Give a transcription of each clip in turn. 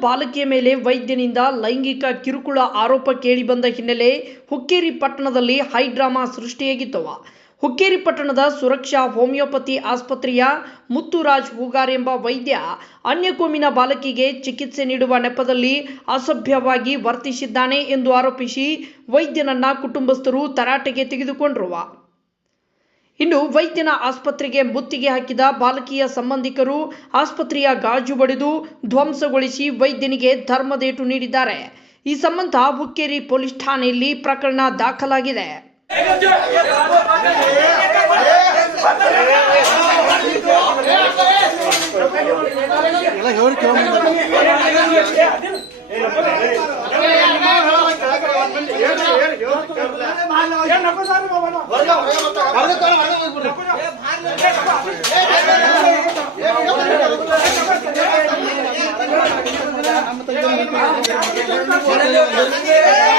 ಬಾಲಕಿಯ ಮೇಲೆ ವೈದ್ಯನಿಂದ ಲೈಂಗಿಕ ಕಿರುಕುಳ ಆರೋಪ ಕೇಳಿಬಂದ ಹಿನ್ನೆಲೆ ಹುಕ್ಕೇರಿ ಪಟ್ಟಣದಲ್ಲಿ ಹೈಡ್ರಾಮಾ ಸೃಷ್ಟಿಯಾಗಿತ್ತವ ಹುಕ್ಕೇರಿ ಪಟ್ಟಣದ ಸುರಕ್ಷಾ ಹೋಮಿಯೋಪತಿ ಆಸ್ಪತ್ರೆಯ ಮುತ್ತುರಾಜ್ ಹೂಗಾರ್ ಎಂಬ ವೈದ್ಯ ಅನ್ಯಕೋಮಿನ ಬಾಲಕಿಗೆ ಚಿಕಿತ್ಸೆ ನೀಡುವ ನೆಪದಲ್ಲಿ ಅಸಭ್ಯವಾಗಿ ವರ್ತಿಸಿದ್ದಾನೆ ಎಂದು ಆರೋಪಿಸಿ ವೈದ್ಯನನ್ನ ಕುಟುಂಬಸ್ಥರು ತರಾಟೆಗೆ ತೆಗೆದುಕೊಂಡ್ರುವ ಇನ್ನು ವೈದ್ಯನ ಆಸ್ಪತ್ರೆಗೆ ಮುತ್ತಿಗೆ ಹಾಕಿದ ಬಾಲಕಿಯ ಸಂಬಂಧಿಕರು ಆಸ್ಪತ್ರೆಯ ಗಾಜು ಬಡಿದು ಧ್ವಂಸಗೊಳಿಸಿ ವೈದ್ಯನಿಗೆ ಧರ್ಮದೇಟು ನೀಡಿದ್ದಾರೆ ಈ ಸಂಬಂಧ ಹುಕ್ಕೇರಿ ಪೊಲೀಸ್ ಠಾಣೆಯಲ್ಲಿ ಪ್ರಕರಣ ದಾಖಲಾಗಿದೆ ಎಲ್ಲ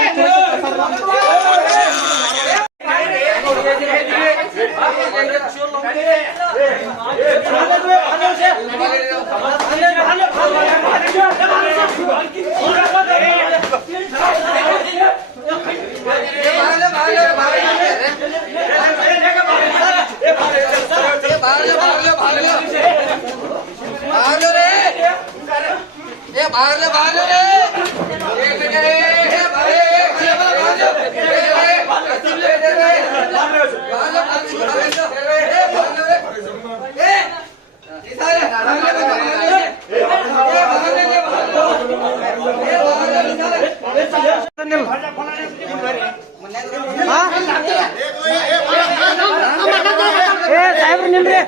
ಸಾಹೇಬ್ರು ನಿಲ್ರಿ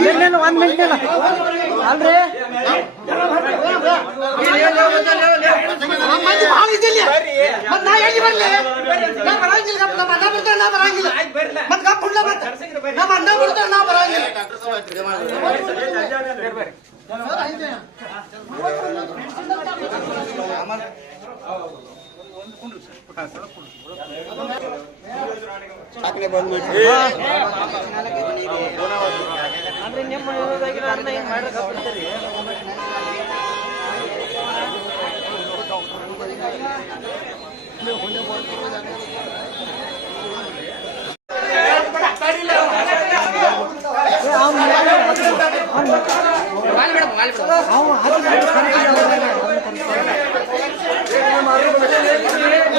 ನಿಲ್ರಿ ಒಂದ್ ಮಿನಿಟ್ ನಿಲ್ಲ ಅಲ್ರಿ ಭಾಳ ಇದಿಲ್ಲ ಮತ್ ನಾ ಎಲ್ಲಿ ಬರ್ಲಿ? ನಾ ಬರಂಗಿಲ್ಲ ನಮ್ಮ ಅಣ್ಣ ಬರ್ತಾನೆ ನಾ ಬರಂಗಿಲ್ಲ. ಮತ್ ಗಪ್ಪ ಹುಡ್ಲ ಮತ್. ನಮ್ಮ ಅಣ್ಣ ಬರ್ತಾನೆ ನಾ ಬರಂಗಿಲ್ಲ. ಅಂದ್ರೆ ನಿಮ್ಮ ಇರೋದಾಗಿರೋ ಅನ್ನ ಹಿಂಗ್ ಮಾಡ್ರಕ್ಕ ಬರ್ತೀರಿ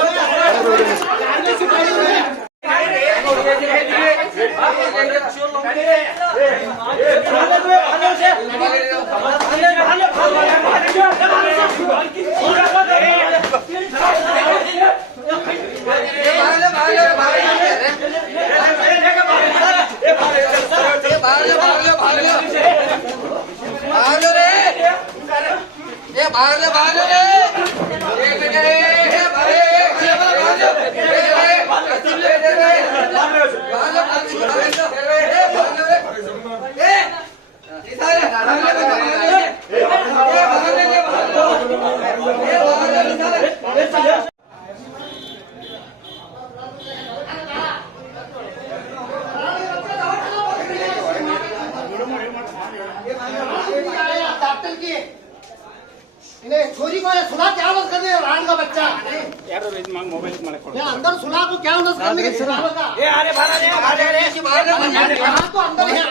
कैप्टन की इन्हें छोरी को सुला क्या बस कर दे रान का बच्चा। यार रोज मांग मोबाइल मारे खोल यार अंदर सुना को क्या बस करने के सुला का ये अरे बाहर ले बाहर ले बाहर ले तो अंदर है।